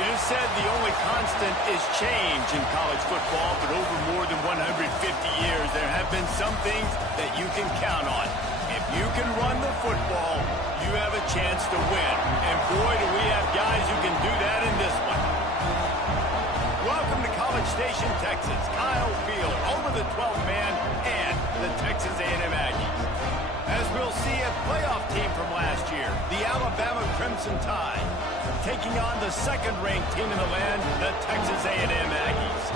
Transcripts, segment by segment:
It is said the only constant is change in college football, but over more than 150 years, there have been some things that you can count on. If you can run the football, you have a chance to win. And boy, do we have guys who can do that in this one. Welcome to College Station, Texas. Kyle Field, home of the 12th man and the Texas A&M Aggies. As we'll see, a playoff team from last year, the Alabama Crimson Tide, taking on the second-ranked team in the land, the Texas A&M Aggies.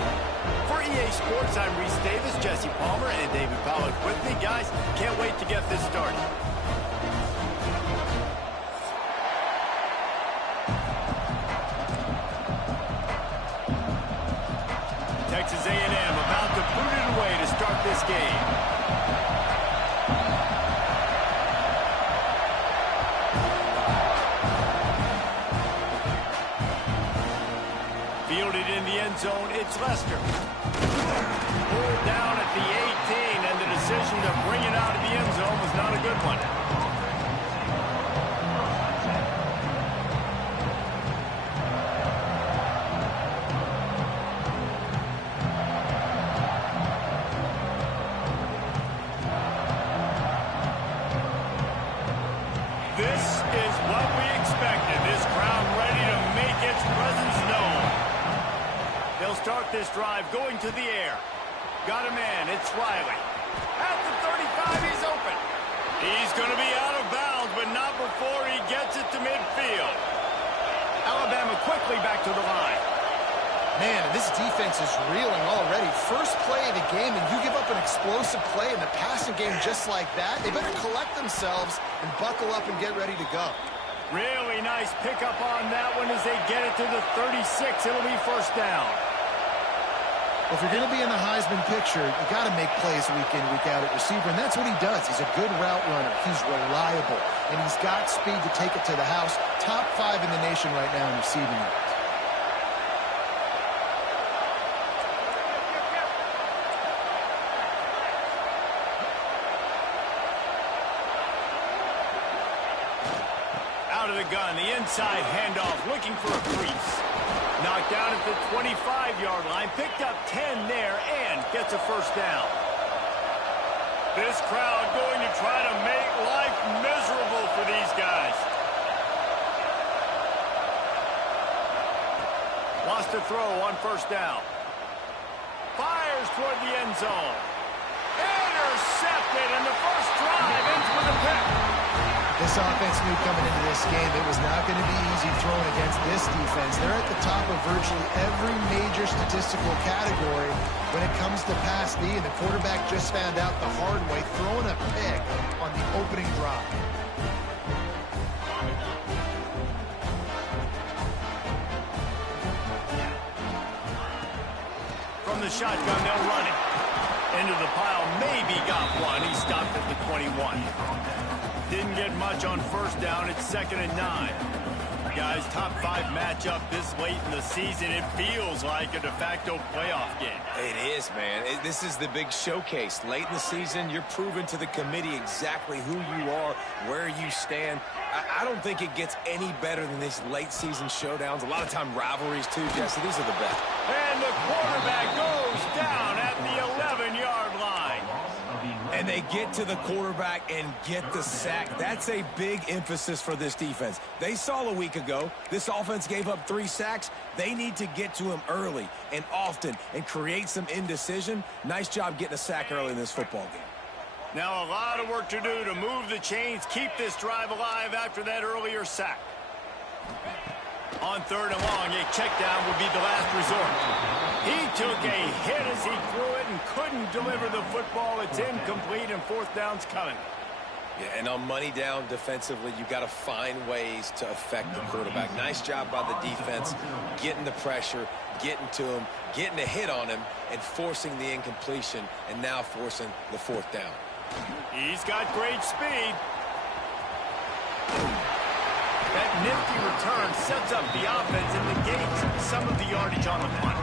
For EA Sports, I'm Reese Davis, Jesse Palmer, and David Pollack with me. Guys, can't wait to get this started. Texas A&M about to boot it away to start this game. Fielded in the end zone, it's Lester. Pulled down at the 18, and the decision to bring it out of the end zone was not a good one. This is what we expected. This crowd ready to make its presence known. They'll start this drive going to the air. Got a man. It's Riley. At the 35, he's open. He's going to be out of bounds, but not before he gets it to midfield. Alabama quickly back to the line. Man, this defense is reeling already. First play of the game, and you give up an explosive play in the passing game just like that. They better collect themselves and buckle up and get ready to go. Really nice pickup on that one as they get it to the 36. It'll be first down. Well, if you're going to be in the Heisman picture, you got to make plays week in, week out at receiver, and that's what he does. He's a good route runner. He's reliable, and he's got speed to take it to the house. Top 5 in the nation right now in receiving yards. Out of the gun, the inside handoff, looking for a crease. Knocked down at the 25-yard line, picked up 10 there, and gets a first down. This crowd going to try to make life miserable for these guys. Lost a throw on first down. Fires toward the end zone. Intercepted, and the first drive ends with a pick. This offense knew coming into this game it was not going to be easy throwing against this defense. They're at the top of virtually every major statistical category when it comes to pass D, and the quarterback just found out the hard way, throwing a pick on the opening drive. From the shotgun, they'll run it. Into the pile, maybe got one. He stopped at the 21. Didn't get much on first down. It's 2nd and 9. Guys, top 5 matchup this late in the season. It feels like a de facto playoff game. It is, man. This is the big showcase. Late in the season, you're proving to the committee exactly who you are, where you stand. I don't think it gets any better than these late season showdowns. A lot of time rivalries, too, Jesse. These are the best. And the quarterback goes down at the 11-yard line. And they get to the quarterback and get the sack. That's a big emphasis for this defense. They saw a week ago, this offense gave up 3 sacks. They need to get to him early and often and create some indecision. Nice job getting a sack early in this football game. Now a lot of work to do to move the chains, keep this drive alive after that earlier sack. On 3rd and long, a check down would be the last resort. He took a hit as he threw it and couldn't deliver the football. It's incomplete, and 4th down's coming. Yeah, and on money down defensively, you got to find ways to affect the quarterback. Nice job by the defense, getting the pressure, getting to him, getting a hit on him, and forcing the incompletion, and now forcing the 4th down. He's got great speed. That nifty return sets up the offense and negates some of the yardage on the punt.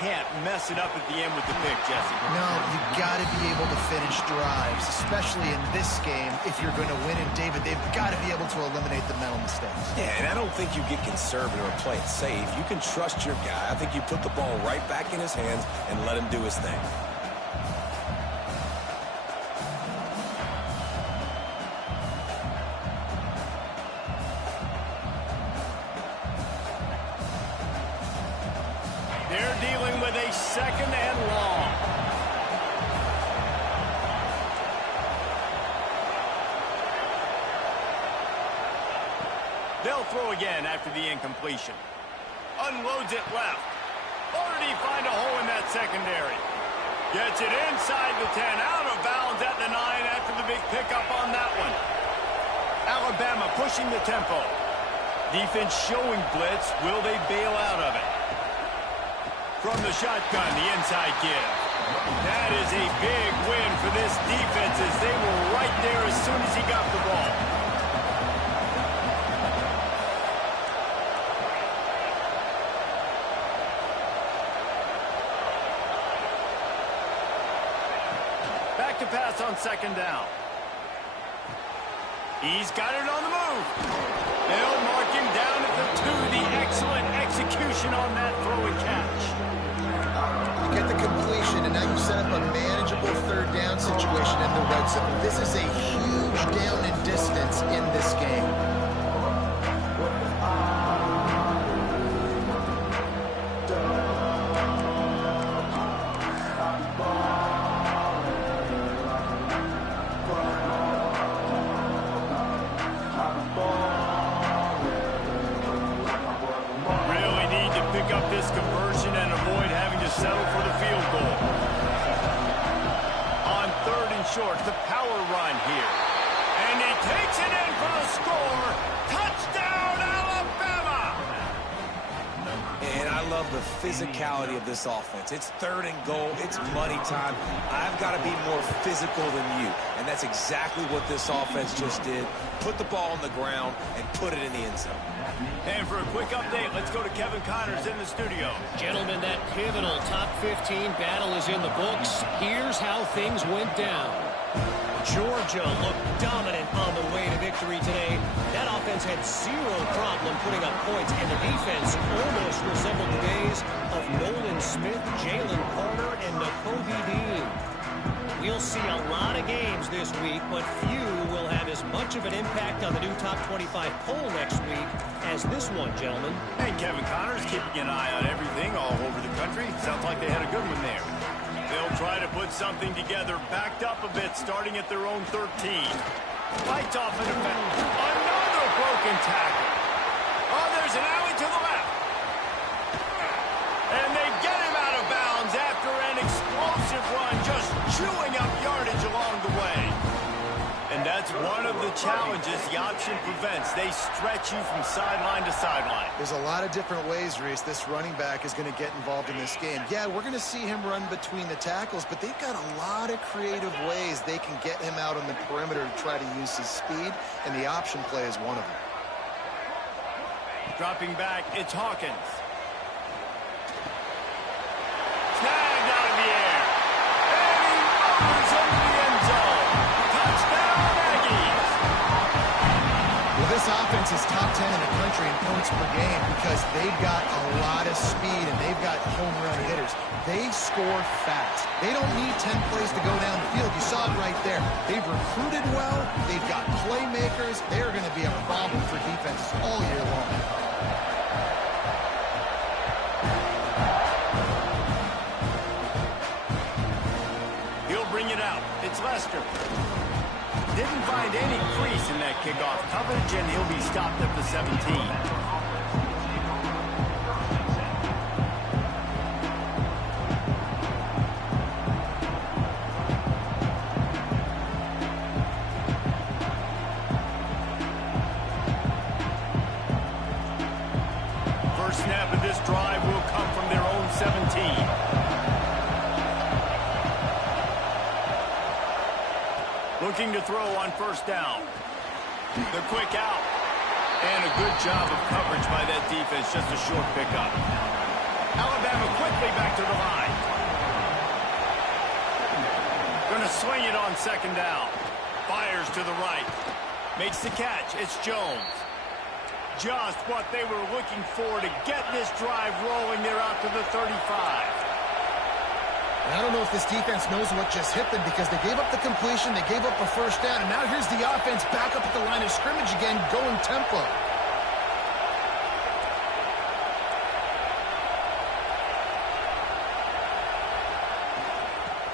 can't mess it up at the end with the pick, Jesse. No, you got to be able to finish drives, especially in this game if you're going to win. And David, they've got to be able to eliminate the mental mistakes. Yeah, and I don't think you get conservative or play it safe. You can trust your guy. I think you put the ball right back in his hands and let him do his thing. They're dealing with a second and long. They'll throw again after the incompletion. Unloads it left. Already find a hole in that secondary. Gets it inside the 10, out of bounds at the 9 after the big pickup on that one. Alabama pushing the tempo. Defense showing blitz. Will they bail out of it? From the shotgun, the inside give. That is a big win for this defense as they were right there as soon as he got the ball. Back to pass on second down. He's got it on the move. They'll mark him down at the 2. The excellent execution on that throw and catch. You get the completion, and now you set up a manageable third down situation in the red zone. This is a huge down in distance in this game. Conversion and avoid having to settle for the field goal. On 3rd and short, the power run here. And he takes it in for the score. Touchdown, Alabama! And I love the physicality of this offense. It's 3rd and goal. It's money time. I've got to be more physical than you. And that's exactly what this offense just did. Put the ball on the ground and put it in the end zone. And for a quick update, let's go to Kevin Connors in the studio. Gentlemen, that pivotal top 15 battle is in the books. Here's how things went down. Georgia looked dominant on the way to victory today. That offense had zero problem putting up points, and the defense almost resembled the days of Nolan Smith, Jalen Carter, and Nakobe Dean. We'll see a lot of games this week, but few will have as much of an impact on the new top 25 poll next week as this one, gentlemen. And Kevin Connors keeping an eye on everything all over the country. Sounds like they had a good one there. They'll try to put something together, backed up a bit, starting at their own 13. Fights off an event. Another broken tackle. Oh, there's an alley to the left. And they get him out of bounds after an explosive run, just chewing up yardage along the way. And that's one of the challenges the option prevents. They stretch you from sideline to sideline. There's a lot of different ways, Reese, this running back is going to get involved in this game. Yeah, we're going to see him run between the tackles, but they've got a lot of creative ways they can get him out on the perimeter to try to use his speed, and the option play is one of them. Dropping back, it's Hawkins. Snagged out of the air. And he rolls into the end zone. Touchdown, Aggies. Well, this offense is top 10 in the country in points per game because they've got a lot of speed and they've got home run hitters. They score fast. They don't need 10 plays to go down the field. You saw it right there. They've recruited well. They've got playmakers. They're going to be a problem for defenses all year long. It's Lester. Didn't find any crease in that kickoff coverage, and he'll be stopped at the 17. First snap of this drive will come from their own 17. Looking to throw on first down. The quick out. And a good job of coverage by that defense. Just a short pickup. Alabama quickly back to the sling it on second down. Fires to the right. Makes the catch. It's Jones. Just what they were looking for to get this drive rolling. They're out to the 35. And I don't know if this defense knows what just hit them because they gave up the completion, they gave up a first down, and now here's the offense back up at the line of scrimmage again, going tempo.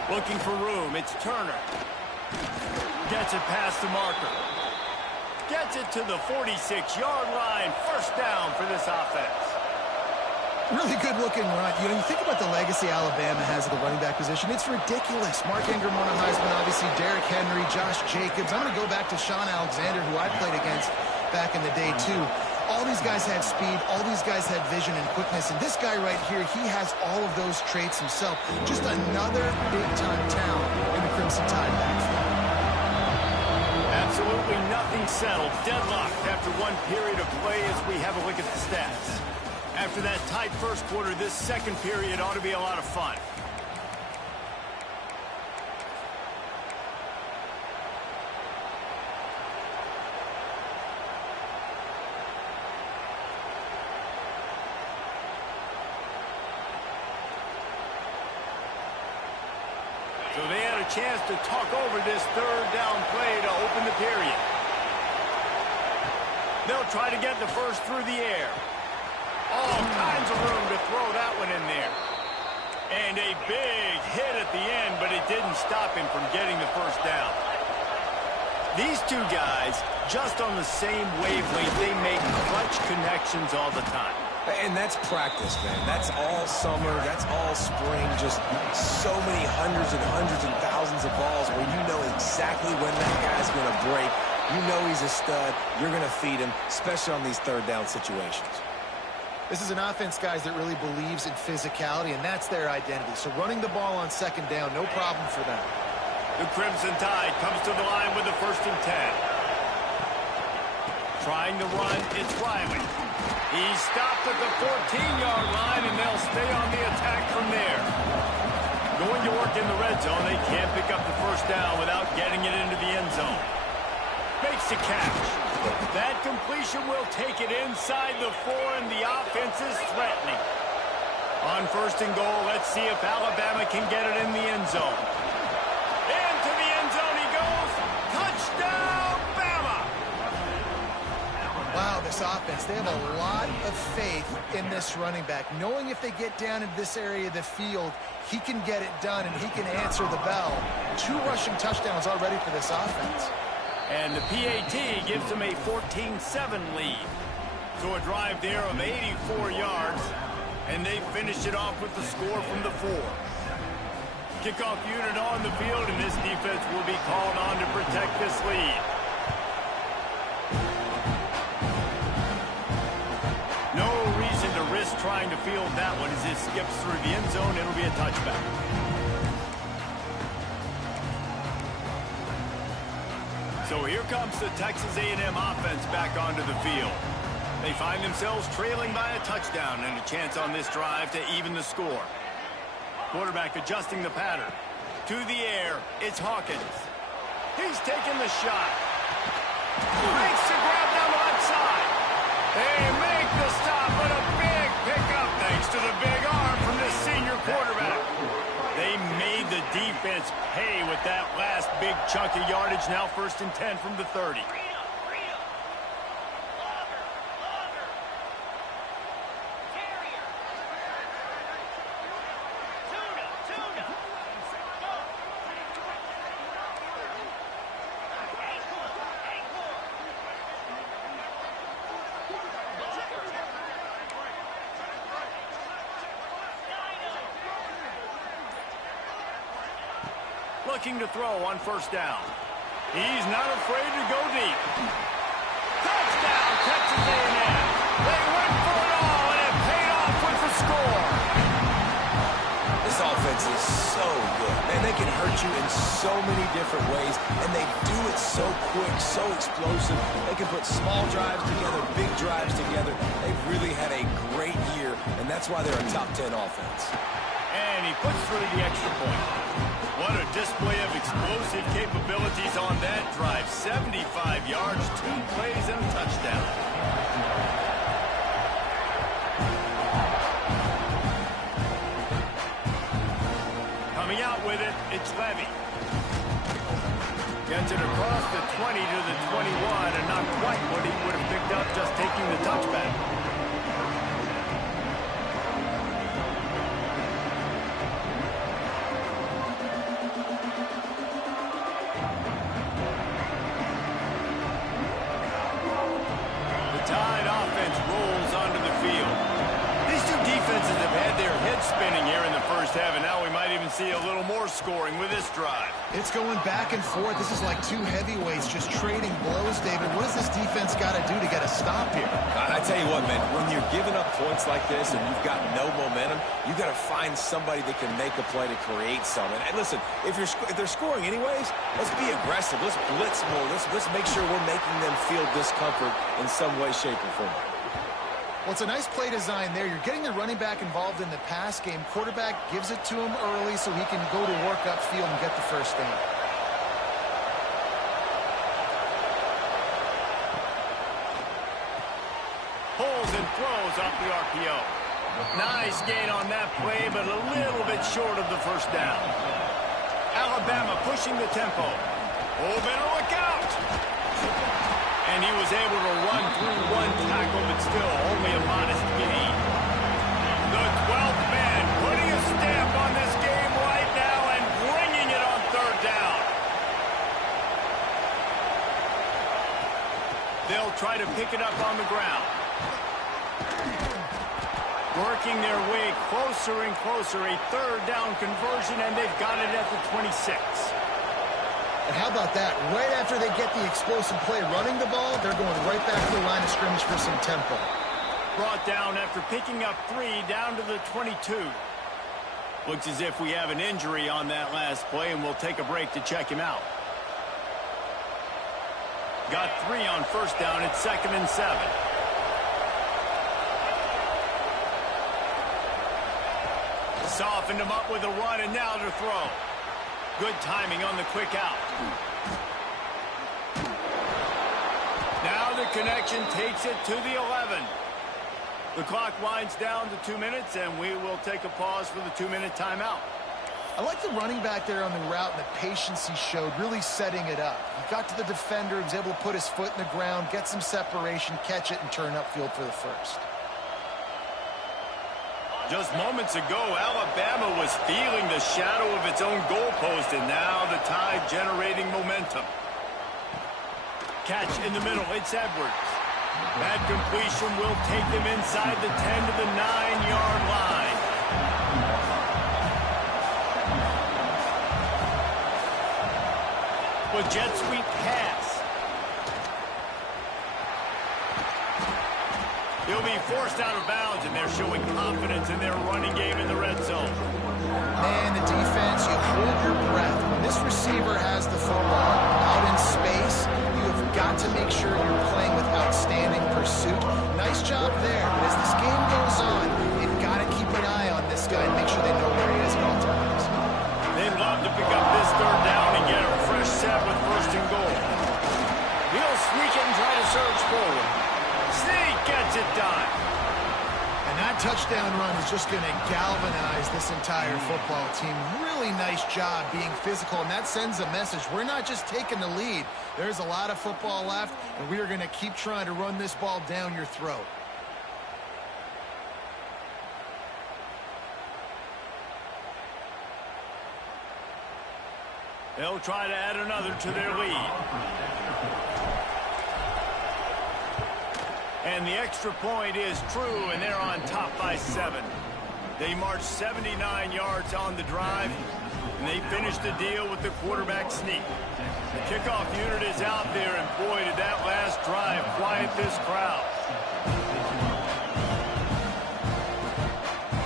Looking for room. It's Turner. Gets it past the marker. Gets it to the 46-yard line. First down for this offense. Really good-looking run. You know, you think about the legacy Alabama has at the running back position. It's ridiculous. Mark Ingram won a Heisman, obviously. Derrick Henry, Josh Jacobs. I'm going to go back to Sean Alexander, who I played against back in the day, too. All these guys had speed. All these guys had vision and quickness. And this guy right here, he has all of those traits himself. Just another big-time talent in the Crimson Tide backfield. Absolutely nothing settled. Deadlocked after one period of play as we have a look at the stats. After that tight first quarter, this second period ought to be a lot of fun. So they had a chance to talk over this third down play to open the period. They'll try to get the first through the air. All kinds of room to throw that one in there. And a big hit at the end, but it didn't stop him from getting the first down. These two guys, just on the same wavelength, they make clutch connections all the time. And that's practice, man. That's all summer. That's all spring. Just so many hundreds and thousands of balls where you know exactly when that guy's going to break. You know he's a stud. You're going to feed him, especially on these third down situations. This is an offense, guys, that really believes in physicality, and that's their identity. So running the ball on second down, no problem for them. The Crimson Tide comes to the line with the 1st and 10. Trying to run, it's Riley. He's stopped at the 14-yard line, and they'll stay on the attack from there. Going to work in the red zone, they can't pick up the first down without getting it into the end zone. Makes the catch. That completion will take it inside the 4, and the offense is threatening. On 1st and goal, let's see if Alabama can get it in the end zone. Into the end zone he goes. Touchdown, Bama! Wow, this offense, they have a lot of faith in this running back. Knowing if they get down into this area of the field, he can get it done, and he can answer the bell. 2 rushing touchdowns already for this offense. And the PAT gives them a 14-7 lead. So a drive there of 84 yards, and they finish it off with the score from the 4. Kickoff unit on the field, and this defense will be called on to protect this lead. No reason to risk trying to field that one as it skips through the end zone. It'll be a touchback. So here comes the Texas A&M offense back onto the field. They find themselves trailing by a touchdown and a chance on this drive to even the score. Quarterback adjusting the pattern. To the air, it's Hawkins. He's taking the shot. Makes the grab down the left side. They make the stop, but a big pickup thanks to the big arm from this senior quarterback. They made the defense pay with that last big chunk of yardage. Now 1st and 10 from the 30. Looking to throw on 1st down. He's not afraid to go deep. Touchdown, Texas A&M. They went for it all, and it paid off with the score. This offense is so good. Man, they can hurt you in so many different ways, and they do it so quick, so explosive. They can put small drives together, big drives together. They've really had a great year, and that's why they're a top 10 offense. And he puts through the extra point. What a display of explosive capabilities on that drive. 75 yards, 2 plays, and a touchdown. Coming out with it, it's Levy. Gets it across the 20 to the 21, and not quite what he would have picked up just taking the touchback. Spinning here in the first half, and now we might even see a little more scoring with this drive. It's going back and forth. This is like two heavyweights just trading blows, David. What does this defense got to do to get a stop here? I tell you what, man, when you're giving up points like this and you've got no momentum, you got to find somebody that can make a play to create something. And listen, if they're scoring anyways, let's be aggressive. Let's blitz more. Let's make sure we're making them feel discomfort in some way, shape, or form. Well, it's a nice play design there. You're getting the running back involved in the pass game. Quarterback gives it to him early so he can go to work upfield and get the first down. Pulls and throws off the RPO. Nice gain on that play, but a little bit short of the first down. Alabama pushing the tempo. Oh, better look out! And he was able to run through one tackle, but still only a modest gain. The 12th man putting a stamp on this game right now and bringing it on third down. They'll try to pick it up on the ground. Working their way closer and closer, a third down conversion, and they've got it at the 26. And how about that? Right after they get the explosive play running the ball, they're going right back to the line of scrimmage for some tempo. Brought down after picking up 3 down to the 22. Looks as if we have an injury on that last play, and we'll take a break to check him out. Got 3 on first down. It's 2nd and 7. Softened him up with a run, and now to throw. Good timing on the quick out. Now the connection takes it to the 11. The clock winds down to 2 minutes, and we will take a pause for the 2-minute timeout. I like the running back there on the route and the patience he showed, really setting it up. He got to the defender, he was able to put his foot in the ground, get some separation, catch it, and turn upfield for the first. Just moments ago, Alabama was feeling the shadow of its own goalpost, and now the Tide generating momentum. Catch in the middle, it's Edwards. That completion will take them inside the 10 to the 9-yard line. With jet sweep pass. He'll be forced out of bounds, and they're showing confidence in their running game in the red zone. Man, the defense, you hold your breath. When this receiver has the football out in space, you have got to make sure you're playing with outstanding pursuit. Nice job there, but as this game goes on, they've got to keep an eye on this guy and make sure they know where he is at all times. They'd love to pick up this third down and get a fresh set with 1st and goal. He'll sneak it and try to surge forward. Sneak gets it done. And that touchdown run is just going to galvanize this entire football team. Really nice job being physical, and that sends a message. We're not just taking the lead. There's a lot of football left, and we are going to keep trying to run this ball down your throat. They'll try to add another to their lead. And the extra point is true, and they're on top by 7. They marched 79 yards on the drive, and they finished the deal with the quarterback sneak. The kickoff unit is out there, and boy, did that last drive quiet this crowd.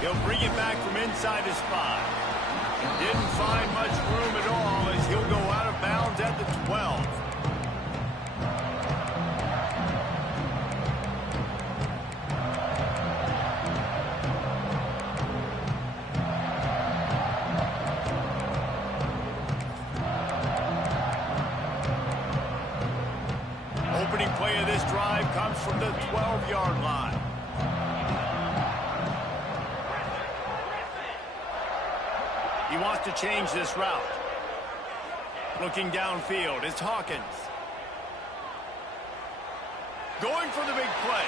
He'll bring it back from inside his 5. Didn't find much room at all as he'll go out of bounds at the 12. comes from the 12-yard line. He wants to change this route. Looking downfield, it's Hawkins. Going for the big play.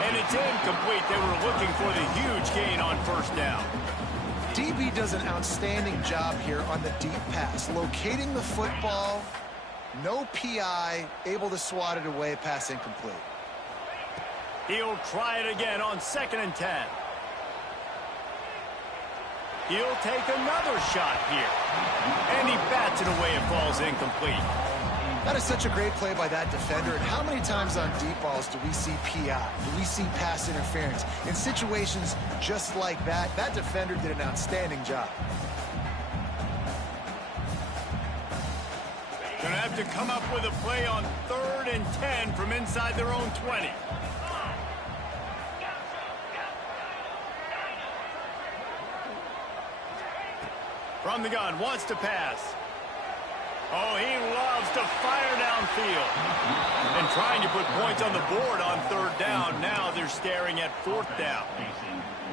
And it's incomplete. They were looking for the huge gain on first down. DB does an outstanding job here on the deep pass. Locating the football, no PI, able to swat it away, pass incomplete. He'll try it again on 2nd and 10. He'll take another shot here. And he bats it away. It falls incomplete. That is such a great play by that defender. And how many times on deep balls do we see PI? Do we see pass interference? In situations just like that, that defender did an outstanding job. Gonna have to come up with a play on 3rd and 10 from inside their own 20. From the gun, wants to pass. Oh, he loves to fire downfield. And trying to put points on the board on 3rd down. Now they're staring at 4th down.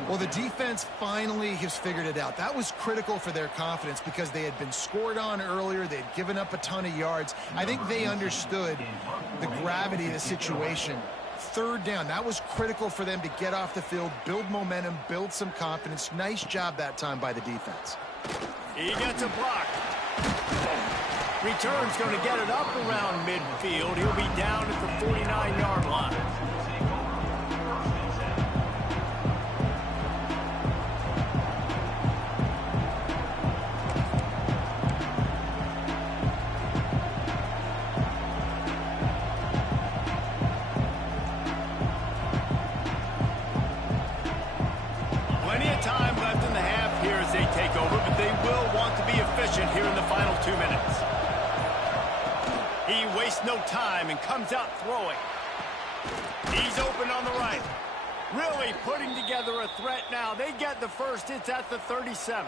Well, the defense finally has figured it out. That was critical for their confidence because they had been scored on earlier. They had given up a ton of yards. I think they understood the gravity of the situation. 3rd down, that was critical for them to get off the field, build momentum, build some confidence. Nice job that time by the defense. He gets a block. Return's going to get it up around midfield. He'll be down at the 49-yard line. Plenty of time left in the half here as they take over, but they will want to be efficient here in the final 2 minutes. He wastes no time and comes out throwing. He's open on the right. Really putting together a threat now. They get the first. It's at the 37.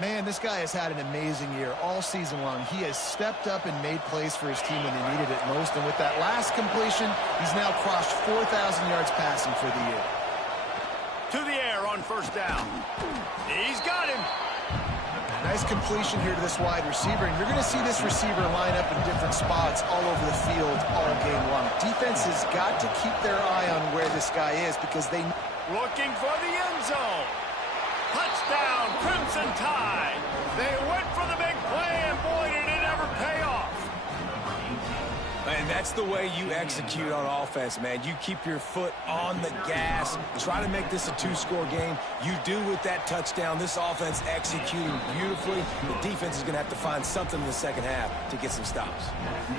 Man, this guy has had an amazing year all season long. He has stepped up and made plays for his team when they needed it most. And with that last completion, he's now crossed 4,000 yards passing for the year. To the air on 1st down. He's got him. Nice completion here to this wide receiver, and you're going to see this receiver line up in different spots all over the field all game long. Defense has got to keep their eye on where this guy is because they... Looking for the end zone. Touchdown, Crimson Tide. They went for the big play, and boy, did it ever pay off. And that's the way you execute on offense, man. You keep your foot on the gas. Try to make this a 2-score game. You do with that touchdown. This offense executing beautifully. The defense is going to have to find something in the second half to get some stops.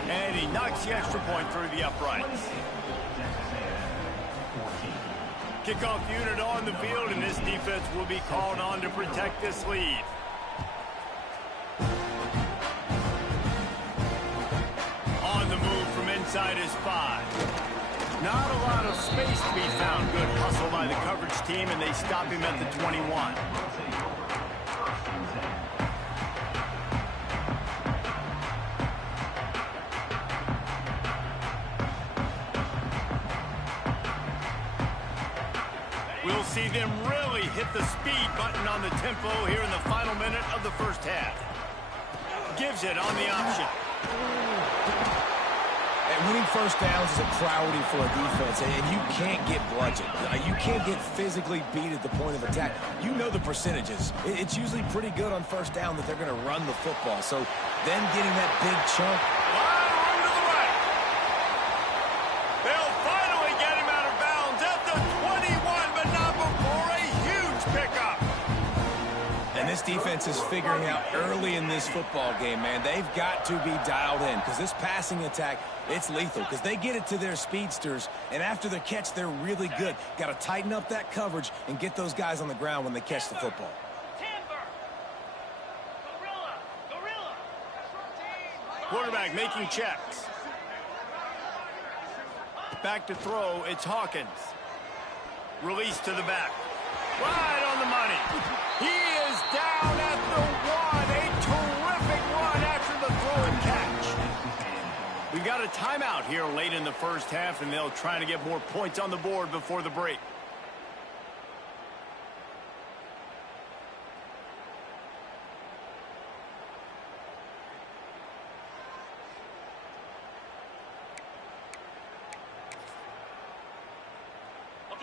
And he knocks the extra point through the uprights. Kickoff unit on the field, and this defense will be called on to protect this lead. On the move from inside his 5. Not a lot of space to be found. Good hustle by the coverage team, and they stop him at the 21. We'll see them really hit the speed button on the tempo here in the final minute of the first half. Gives it on the option. And winning first downs is a priority for a defense, and you can't get bludgeoned. You can't get physically beat at the point of attack. You know the percentages. It's usually pretty good on first down that they're going to run the football. So then getting that big chunk. Run to the right. They'll finally get him out of bounds at the 21, but not before a huge pickup. And this defense is figuring out early in this football game, man. They've got to be dialed in because this passing attack, it's lethal because they get it to their speedsters, and after the catch, they're really good. Got to tighten up that coverage and get those guys on the ground when they catch the football. Quarterback making checks. Back to throw, it's Hawkins. Release to the back. Right on the money. He is down at the 1. A terrific run after the throw and catch. We've got a got a timeout here late in the first half, and they'll try to get more points on the board before the break.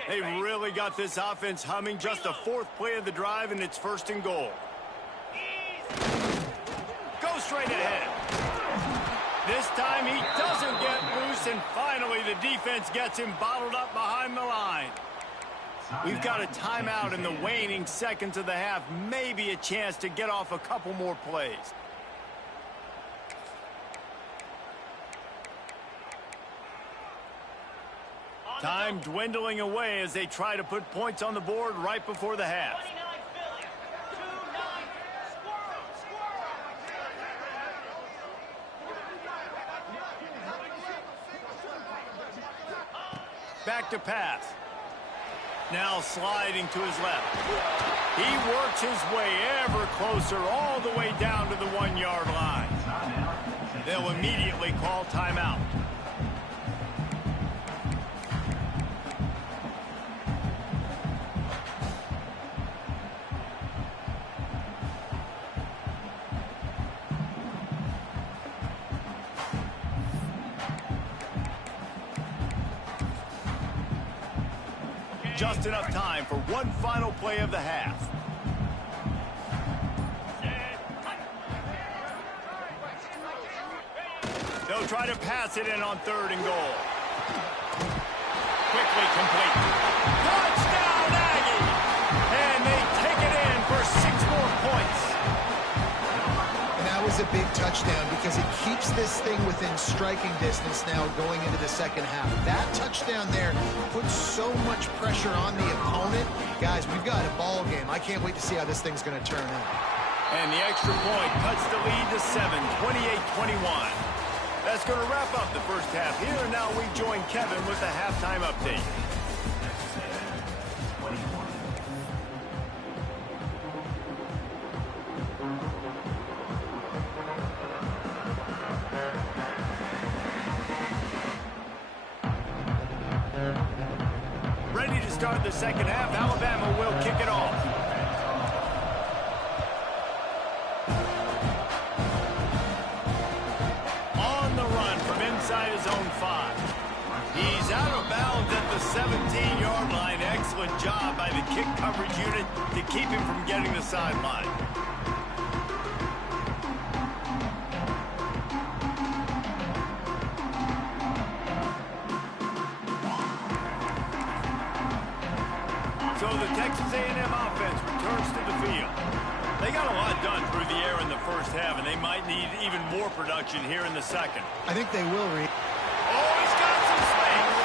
They really got this offense humming. Just the fourth play of the drive, and it's 1st and goal. Go straight ahead. This time he doesn't get loose, and finally the defense gets him bottled up behind the line. We've got a timeout in the waning seconds of the half. Maybe a chance to get off a couple more plays. Time dwindling away as they try to put points on the board right before the half. Back to pass. Now sliding to his left. He works his way ever closer all the way down to the 1-yard line. They'll immediately call timeout. Just enough time for one final play of the half. They'll try to pass it in on 3rd and goal. Quickly complete. Touchdown, Aggie! And they take it in for 6 more points. And that was a big touchdown because it keeps this thing within striking distance now going into the second half. That touchdown there puts so much pressure on the opponent. Guys, we've got a ball game. I can't wait to see how this thing's going to turn out. And the extra point cuts the lead to 7, 28-21. That's going to wrap up the first half here, and now we join Kevin with the halftime update. Ready to start the second half. Alabama will kick it off. On the run from inside his own 5. He's out of bounds at the 17-yard line. Excellent job by the kick coverage unit to keep him from getting the sideline. So the Texas A&M offense returns to the field. They got a lot done through the air in the first half, and they might need even more production here in the second. I think they will, Reed. Oh, he's got some space.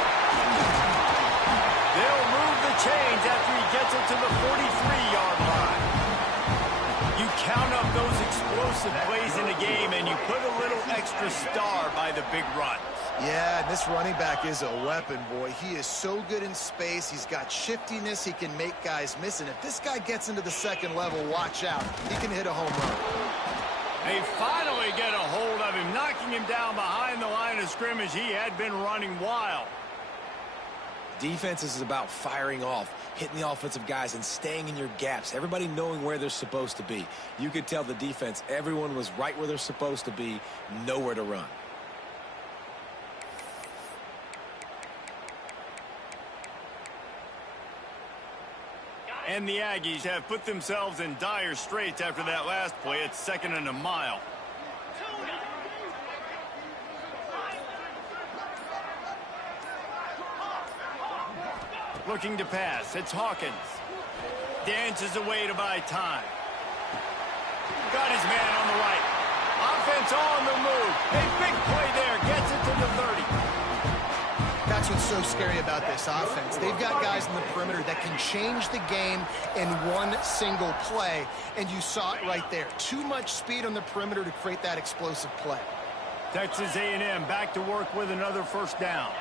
They'll move the chains after he gets it to the 43-yard line. You count up those explosive plays in a game, and you put a little extra star by the big run. Yeah, and this running back is a weapon, boy. He is so good in space. He's got shiftiness. He can make guys miss. And if this guy gets into the second level, watch out. He can hit a home run. They finally get a hold of him, knocking him down behind the line of scrimmage. He had been running wild. Defense is about firing off, hitting the offensive guys, and staying in your gaps. Everybody knowing where they're supposed to be. You could tell the defense, everyone was right where they're supposed to be, nowhere to run. And the Aggies have put themselves in dire straits after that last play. It's 2nd and a mile. Looking to pass. It's Hawkins. Dances away to buy time. Got his man on the right. Offense on the move. A big play there. Gets it to the 30. That's what's so scary about this offense. They've got guys in the perimeter that can change the game in one single play, and you saw it right there. Too much speed on the perimeter to create that explosive play. Texas A&M back to work with another first down.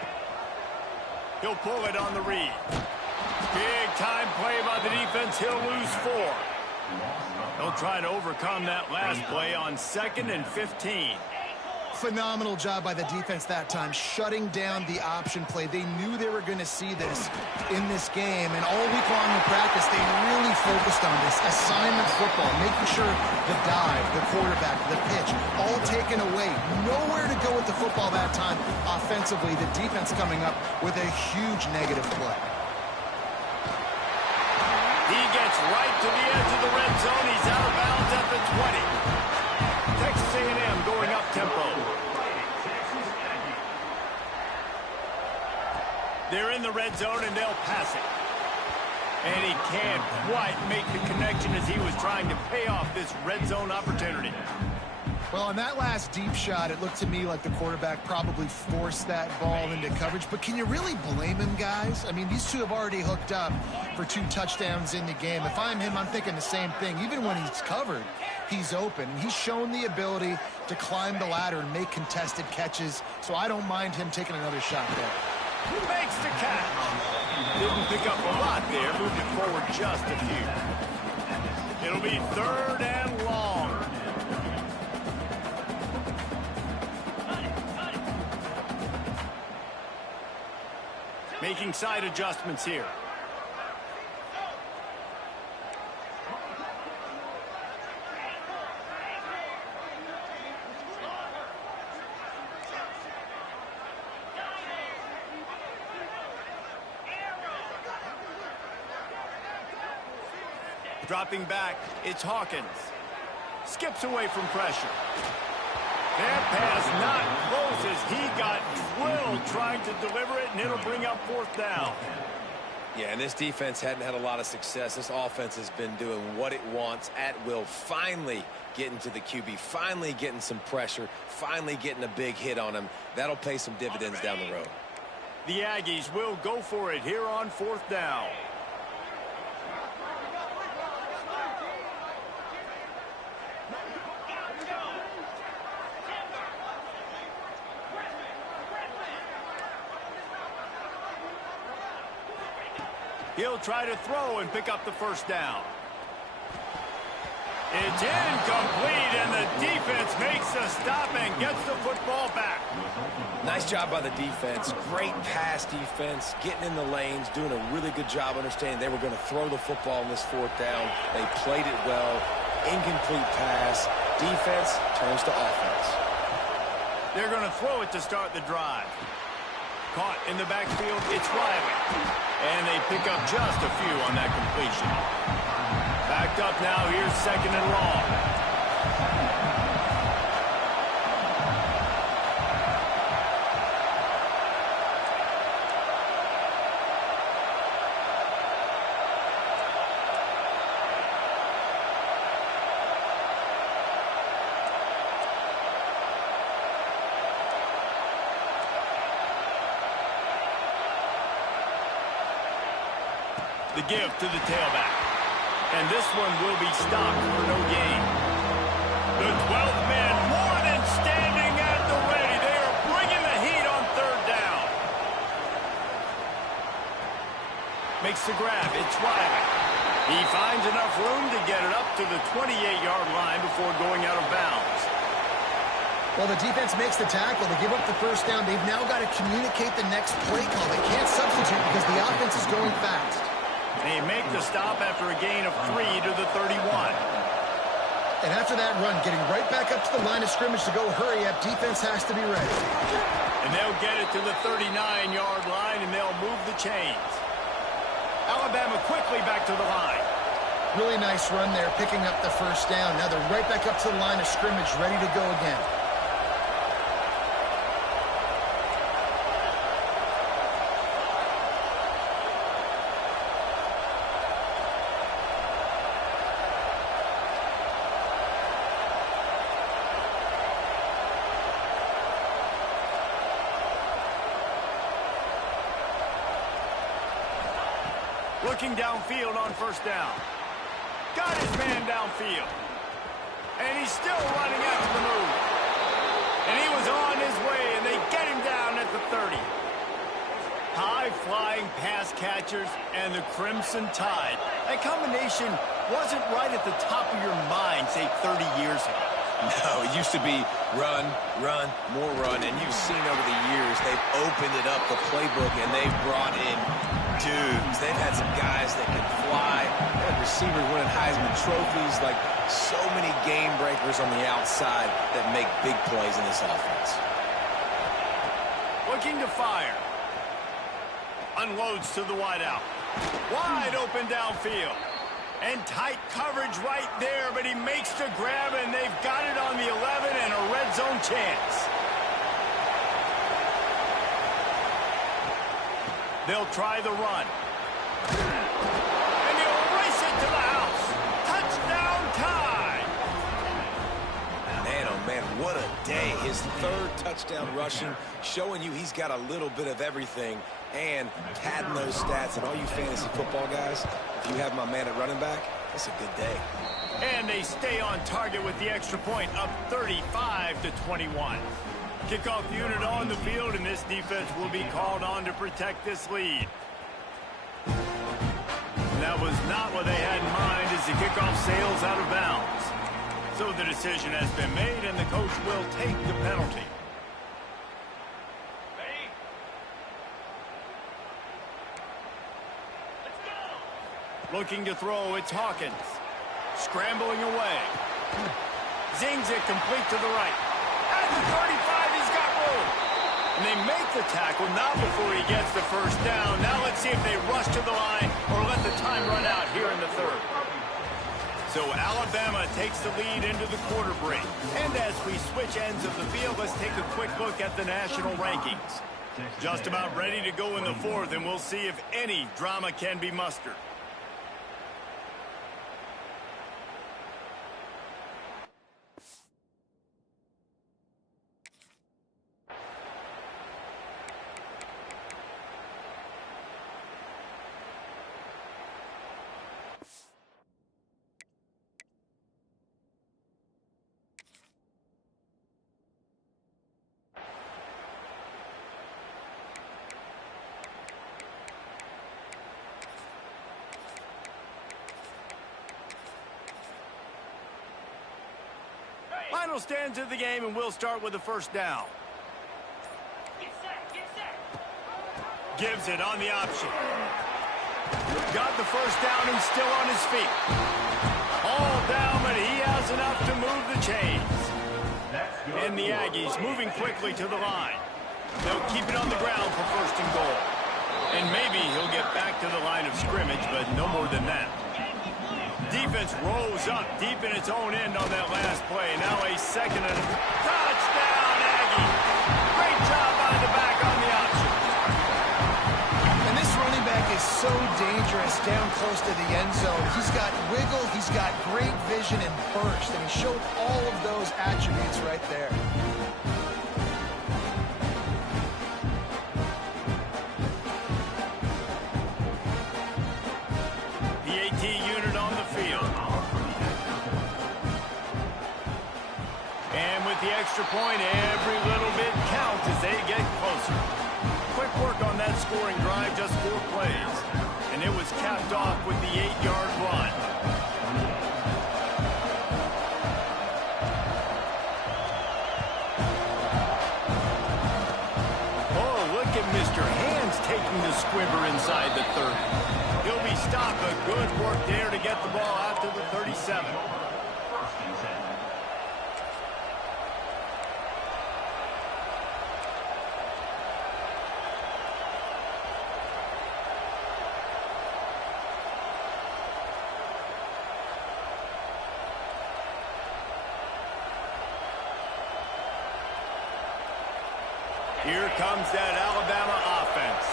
He'll pull it on the read. Big time play by the defense. He'll lose 4. He'll try to overcome that last play on 2nd and 15. Phenomenal job by the defense that time, shutting down the option play. They knew they were going to see this in this game, and all week long in practice, they really focused on this assignment football, making sure the dive, the quarterback, the pitch, all taken away. Nowhere to go with the football that time offensively. The defense coming up with a huge negative play. He gets right to the edge of the red zone. He's out of bounds at the 20. Texas A&M going up tempo. They're in the red zone and they'll pass it. And he can't quite make the connection as he was trying to pay off this red zone opportunity. Well, on that last deep shot, it looked to me like the quarterback probably forced that ball into coverage. But can you really blame him, guys? I mean, these two have already hooked up for 2 touchdowns in the game. If I'm him, I'm thinking the same thing. Even when he's covered, he's open. He's shown the ability to climb the ladder and make contested catches. So I don't mind him taking another shot there. Makes the catch. Didn't pick up a lot there. Moved it forward just a few. It'll be 3rd and long. Making side adjustments here. Dropping back, it's Hawkins. Skips away from pressure. That pass not close as he got drilled trying to deliver it, and it'll bring up 4th down. Yeah, and this defense hadn't had a lot of success. This offense has been doing what it wants at will. Finally getting to the QB, finally getting some pressure, finally getting a big hit on him. That'll pay some dividends down the road. The Aggies will go for it here on 4th down. He'll try to throw and pick up the 1st down. It's incomplete, and the defense makes a stop and gets the football back. Nice job by the defense. Great pass defense, getting in the lanes, doing a really good job understanding they were going to throw the football in this 4th down. They played it well. Incomplete pass. Defense turns to offense. They're going to throw it to start the drive. Caught in the backfield, it's Riley. And they pick up just a few on that completion. Backed up now, here's 2nd and long. The give to the tailback. And this one will be stopped for no gain. The 12th man more than standing at the ready. They are bringing the heat on 3rd down. Makes the grab. It's Riley. He finds enough room to get it up to the 28-yard line before going out of bounds. Well, the defense makes the tackle. They give up the 1st down. They've now got to communicate the next play call. They can't substitute because the offense is going fast. They make the stop after a gain of 3 to the 31. And after that run, getting right back up to the line of scrimmage to go hurry up, defense has to be ready. And they'll get it to the 39-yard line, and they'll move the chains. Alabama quickly back to the line. Really nice run there, picking up the 1st down. Now they're right back up to the line of scrimmage, ready to go again. Looking downfield on 1st down. Got his man downfield. And he's still running after the move. And he was on his way, and they get him down at the 30. High-flying pass catchers and the Crimson Tide. That combination wasn't right at the top of your mind, say, 30 years ago. No, it used to be run, run, more run, and you've seen over the years they've opened it up, the playbook, and they've brought in dudes. They've had some guys that can fly. They had receivers winning Heisman trophies, like so many game breakers on the outside that make big plays in this offense. Looking to fire. Unloads to the wideout. Wide open downfield. And tight coverage right there, but he makes the grab, and they've got it on the 11 and a red zone chance. They'll try the run. And he'll race it to the house. Touchdown time. Man, oh man, what a day. His third touchdown rushing, showing you he's got a little bit of everything. And padding those stats, and all you fantasy football guys, if you have my man at running back, that's a good day. And they stay on target with the extra point, up 35-21. Kickoff unit on the field, and this defense will be called on to protect this lead. And that was not what they had in mind as the kickoff sails out of bounds. So the decision has been made, and the coach will take the penalty. Looking to throw, it's Hawkins. Scrambling away. Zings it complete to the right. At the 35, he's got room. And they make the tackle, not before he gets the first down. Now let's see if they rush to the line or let the time run out here in the third. So Alabama takes the lead into the quarter break. And as we switch ends of the field, let's take a quick look at the national rankings. Just about ready to go in the fourth, and we'll see if any drama can be mustered. Final stands of the game, and we'll start with the first down. Get set. Gives it on the option. Got the first down and still on his feet. All down, but he has enough to move the chains. And the Aggies moving quickly to the line. They'll keep it on the ground for first and goal. And maybe he'll get back to the line of scrimmage, but no more than that. Defense rose up deep in its own end on that last play. Now a second and touchdown, Aggie. Great job by the back on the option. And this running back is so dangerous down close to the end zone. He's got wiggle, he's got great vision and burst, and he showed all of those attributes right there. The extra point, every little bit counts as they get closer. Quick work on that scoring drive, just 4 plays. And it was capped off with the 8-yard run. Oh, look at Mr. Hands taking the squibber inside the 30. He'll be stopped, but good work there to get the ball out to the 37. Here comes that Alabama offense.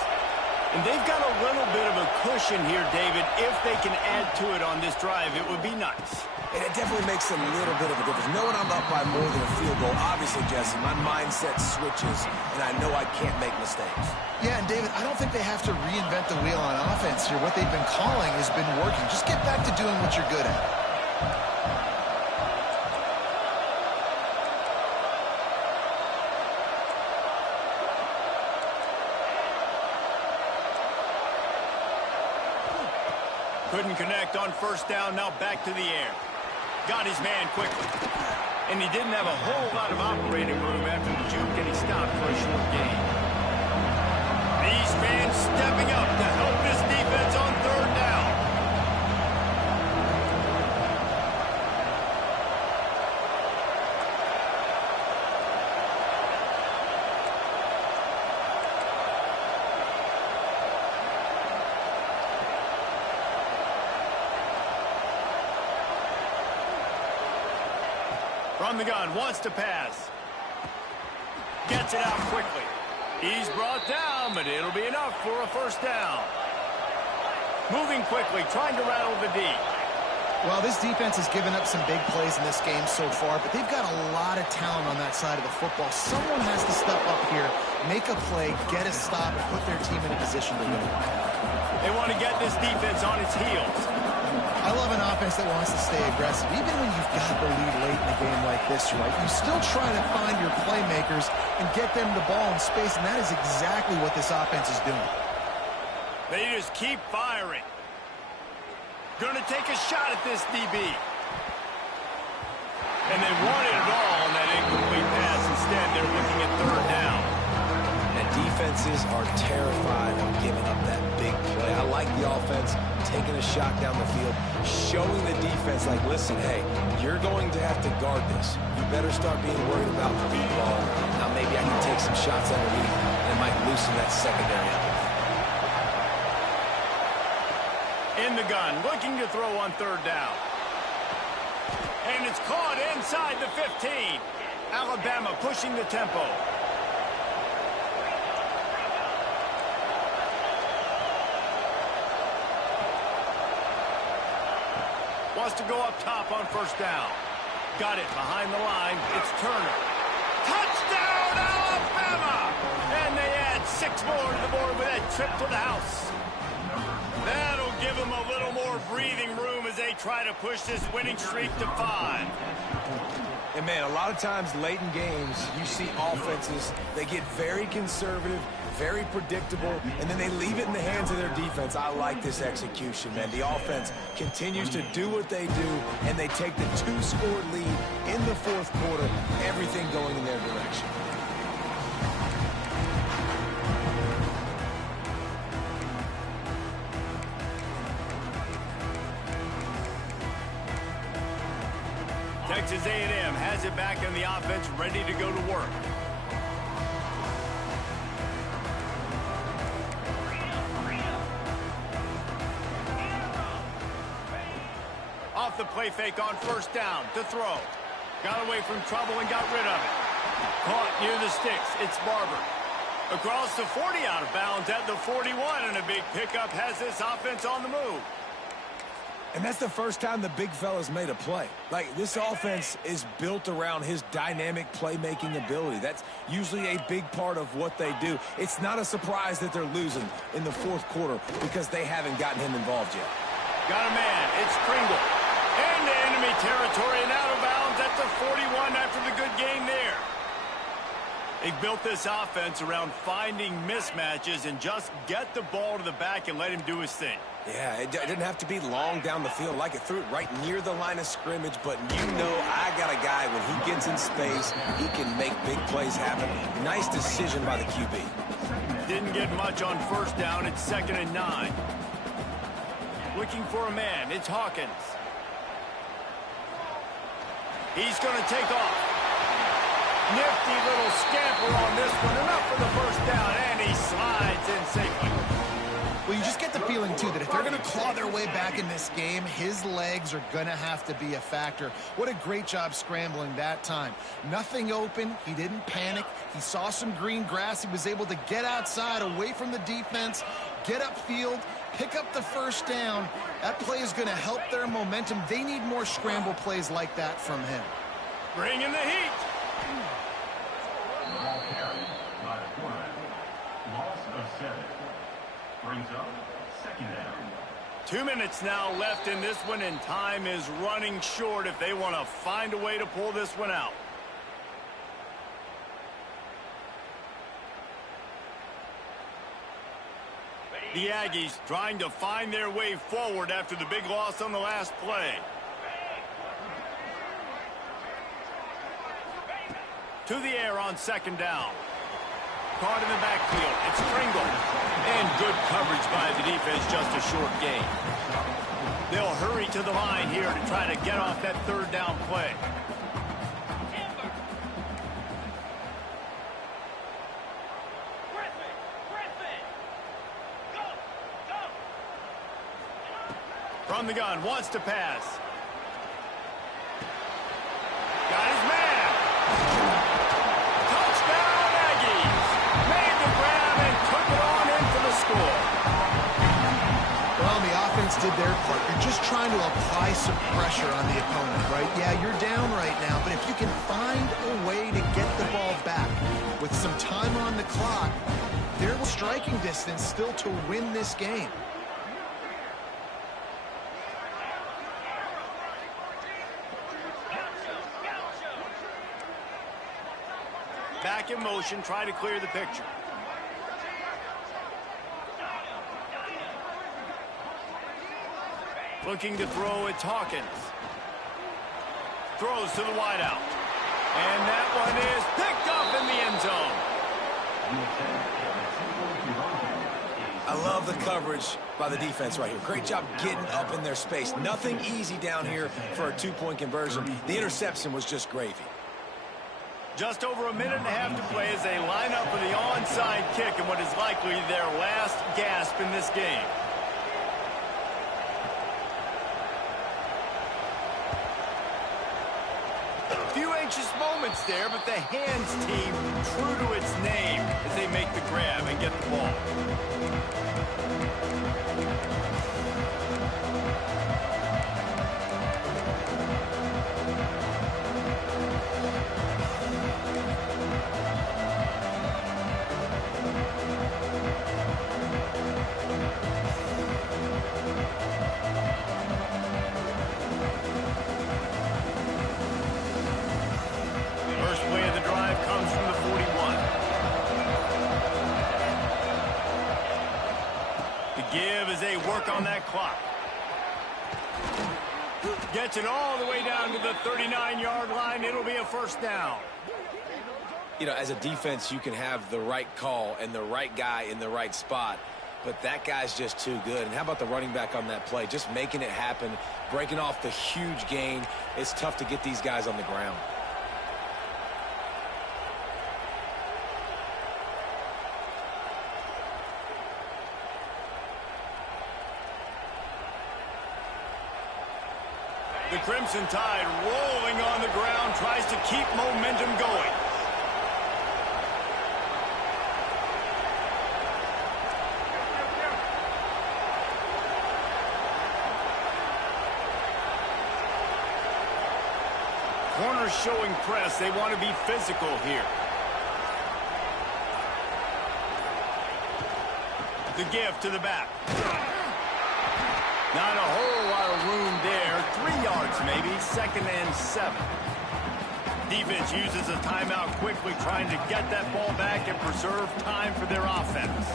And they've got a little bit of a cushion here, David. If they can add to it on this drive, it would be nice. And it definitely makes a little bit of a difference. Knowing I'm up by more than a field goal, obviously, Jesse, my mindset switches, and I know I can't make mistakes. Yeah, and David, I don't think they have to reinvent the wheel on offense here. What they've been calling has been working. Just get back to doing what you're good at. Couldn't connect on first down, now back to the air. Got his man quickly. And he didn't have a whole lot of operating room after the juke, and he stopped for a short gain. These fans stepping up to help this defense on third down. From the gun, wants to pass. Gets it out quickly. He's brought down, but it'll be enough for a first down. Moving quickly, trying to rattle the D. Well, this defense has given up some big plays in this game so far, but they've got a lot of talent on that side of the football. Someone has to step up here, make a play, get a stop, and put their team in a position to win. They want to get this defense on its heels. I love an offense that wants to stay aggressive. Even when you've got the lead late in a game like this, right, you still try to find your playmakers and get them the ball in space, and that is exactly what this offense is doing. They just keep firing. Going to take a shot at this DB. And they wanted it all on that incomplete pass. Instead, they're looking at third down. And defenses are terrified of giving up that big play. I like the offense taking a shot down the field, showing the defense, like, listen, hey, you're going to have to guard this. You better start being worried about the deep ball. Now maybe I can take some shots underneath, and it might loosen that secondary up. In the gun, looking to throw on third down. And it's caught inside the 15. Alabama pushing the tempo. Wants to go up top on first down. Got it behind the line. It's Turner. Touchdown, Alabama! And they add 6 more to the board with that trip to the house. That'll give them a little more breathing room as they try to push this winning streak to 5. And, man, a lot of times late in games, you see offenses, they get very conservative, very predictable, and then they leave it in the hands of their defense. I like this execution, man. The offense continues to do what they do, and they take the 2-score lead in the fourth quarter, everything going in their direction. Texas A&M has it back in the offense, ready to go to work. Off the play fake on first down to throw. Got away from trouble and got rid of it. Caught near the sticks. It's Barber. Across the 40, out of bounds at the 41, and a big pickup has this offense on the move. And that's the first time the big fella's made a play. Like, this offense is built around his dynamic playmaking ability. That's usually a big part of what they do. It's not a surprise that they're losing in the fourth quarter because they haven't gotten him involved yet. Got a man. It's Pringle. Into enemy territory and out of bounds at the 41 after the good game there. They built this offense around finding mismatches and just get the ball to the back and let him do his thing. Yeah, it didn't have to be long down the field. Like, it threw it right near the line of scrimmage, but you know I got a guy, when he gets in space, he can make big plays happen. Nice decision by the QB. Didn't get much on first down. It's 2nd and 9. Looking for a man. It's Hawkins. He's going to take off. Nifty little scamper on this one. Enough for the first down, and he slides in safely. Well, you just get the feeling, too, that if they're going to claw their way back in this game, his legs are going to have to be a factor. What a great job scrambling that time. Nothing open. He didn't panic. He saw some green grass. He was able to get outside, away from the defense, get upfield, pick up the first down. That play is going to help their momentum. They need more scramble plays like that from him. Bring in the heat. Ball carried by the quarterback. Loss of 7. Brings up 2nd down. 2 minutes now left in this one, and time is running short if they want to find a way to pull this one out. The Aggies trying to find their way forward after the big loss on the last play. To the air on second down. Caught in the backfield. It's Pringle. And good coverage by the defense, just a short gain. They'll hurry to the line here to try to get off that third down play. From the gun, wants to pass. Got his man. Touchdown, Aggies. Made the grab and took it on in for the score. Well, the offense did their part. You're just trying to apply some pressure on the opponent, right? Yeah, you're down right now, but if you can find a way to get the ball back with some time on the clock, they're striking distance still to win this game. Back in motion, try to clear the picture. Looking to throw, it's Hawkins. Throws to the wideout. And that one is picked up in the end zone. I love the coverage by the defense right here. Great job getting up in their space. Nothing easy down here for a two-point conversion. The interception was just gravy. Just over a minute and a half to play as they line up for the onside kick in what is likely their last gasp in this game. A few anxious moments there, but the hands team true to its name as they make the grab and get the ball. First play of the drive comes from the 41. The give as they work on that clock. Gets it all the way down to the 39-yard line. It'll be a first down. You know, as a defense, you can have the right call and the right guy in the right spot, but that guy's just too good. And how about the running back on that play? Just making it happen, breaking off the huge gain. It's tough to get these guys on the ground. The Crimson Tide rolling on the ground, tries to keep momentum going. Corners showing press. They want to be physical here. The give to the back. Not a whole lot of room there. 3 yards maybe. 2nd and 7. Defense uses a timeout quickly, trying to get that ball back and preserve time for their offense.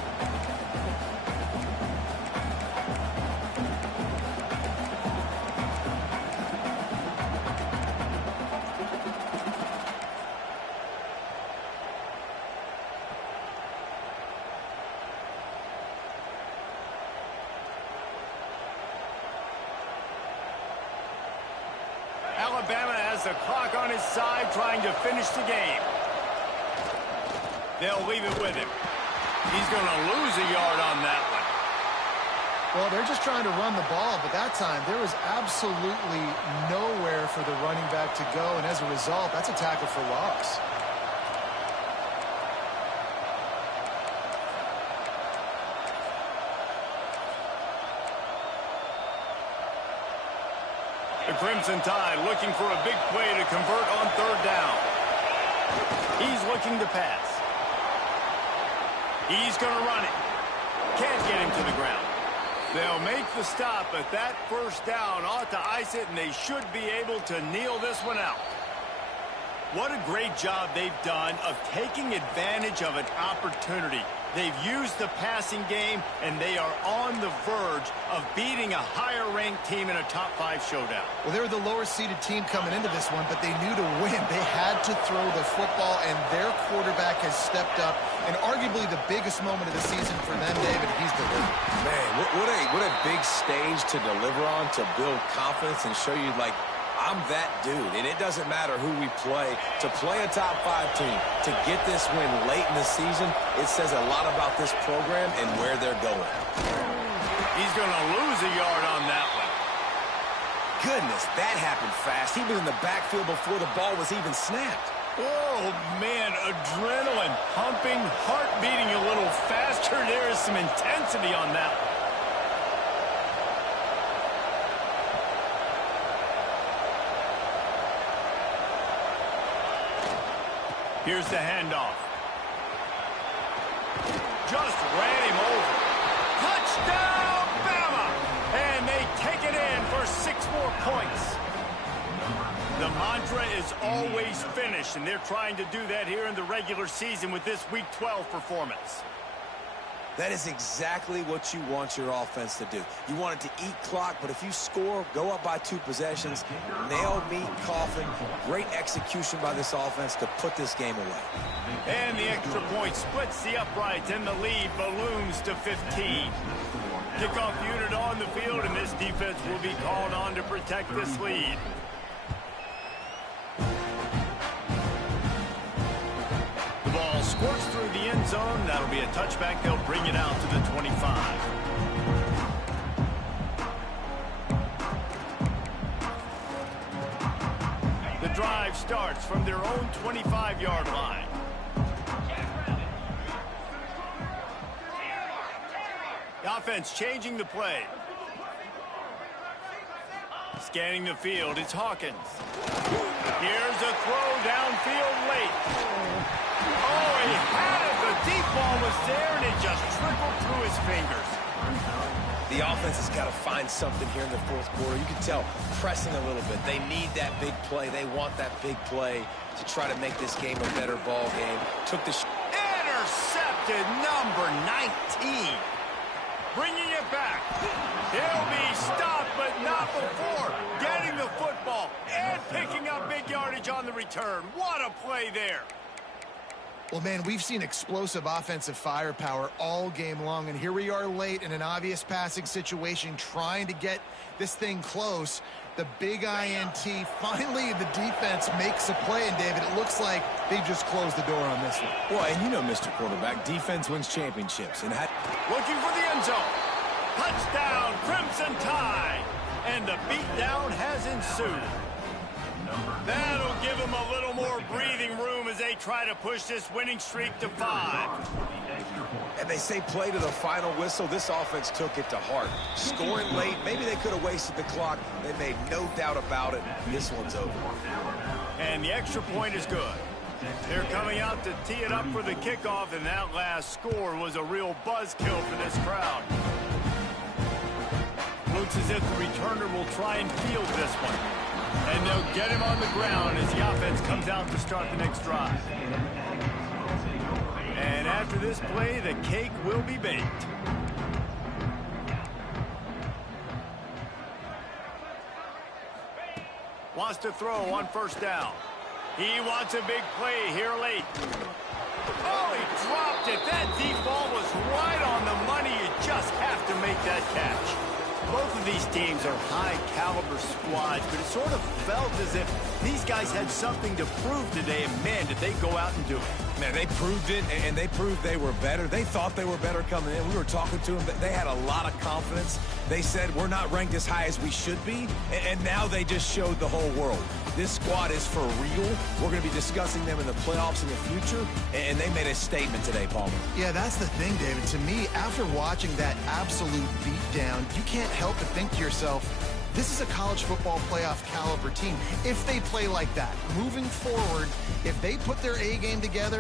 Alabama has the clock on his side, trying to finish the game. They'll leave it with him. He's going to lose a yard on that one. Well, they're just trying to run the ball, but that time there was absolutely nowhere for the running back to go, and as a result, that's a tackle for loss. The Crimson Tide looking for a big play to convert on 3rd down. He's looking to pass. He's going to run it. Can't get him to the ground. They'll make the stop, but that first down ought to ice it, and they should be able to kneel this one out. What a great job they've done of taking advantage of an opportunity. They've used the passing game, and they are on the verge of beating a higher-ranked team in a top-5 showdown. Well, they were the lower-seeded team coming into this one, but they knew to win. They had to throw the football, and their quarterback has stepped up. And arguably the biggest moment of the season for them, David, he's delivered. Man, what a big stage to deliver on, to build confidence and show you, like, I'm that dude, and it doesn't matter who we play. To play a top-5 team, to get this win late in the season, it says a lot about this program and where they're going. He's going to lose a yard on that one. Goodness, that happened fast. He was in the backfield before the ball was even snapped. Oh, man, adrenaline pumping, heart beating a little faster. There is some intensity on that one. Here's the handoff. Just ran him over. Touchdown, Bama! And they take it in for 6 more points. The mantra is always finish, and they're trying to do that here in the regular season with this Week 12 performance. That is exactly what you want your offense to do. You want it to eat clock, but if you score, go up by 2 possessions, nail, meet, coffin. Great execution by this offense to put this game away. And the extra point splits the uprights, and the lead balloons to 15. Kickoff unit on the field, and this defense will be called on to protect this lead. The ball squirts through the end zone. That'll be a touchback. They'll bring it out to the 25. The drive starts from their own 25-yard line. The offense changing the play. Scanning the field, it's Hawkins. Here's a throw downfield late. Oh, he had it. The deep ball was there, and it just trickled through his fingers. The offense has got to find something here in the 4th quarter. You can tell pressing a little bit. They need that big play. They want that big play to try to make this game a better ball game. Took the intercepted, number 19. Bringing it back. He'll be stopped, but not before getting the football and picking up big yardage on the return. What a play there. Well, man, we've seen explosive offensive firepower all game long, and here we are late in an obvious passing situation trying to get this thing close. The big INT, finally the defense makes a play, and David, it looks like they just closed the door on this one. Well, and you know, Mr. Quarterback, defense wins championships. And looking for the end zone. Touchdown, Crimson Tide. And the beatdown has ensued. That'll give them a little more breathing room as they try to push this winning streak to 5. And they say play to the final whistle. This offense took it to heart. Scoring late, maybe they could have wasted the clock. They made no doubt about it. This one's over. And the extra point is good. They're coming out to tee it up for the kickoff, and that last score was a real buzzkill for this crowd. Looks as if the returner will try and field this one. And they'll get him on the ground as the offense comes out to start the next drive. And after this play, the cake will be baked. Wants to throw on 1st down. He wants a big play here late. Oh, he dropped it. That deep ball was right on the money. You just have to make that catch. Both of these teams are high-caliber squads, but it sort of felt as if these guys had something to prove today, and man, did they go out and do it. Man, they proved it, and they proved they were better. They thought they were better coming in. We were talking to them. They had a lot of confidence. They said, we're not ranked as high as we should be, and now they just showed the whole world. This squad is for real. We're going to be discussing them in the playoffs in the future, and they made a statement today, Palmer. Yeah, that's the thing, David. To me, after watching that absolute beatdown, you can't help but think to yourself, this is a college football playoff caliber team. If they play like that, moving forward, if they put their A game together,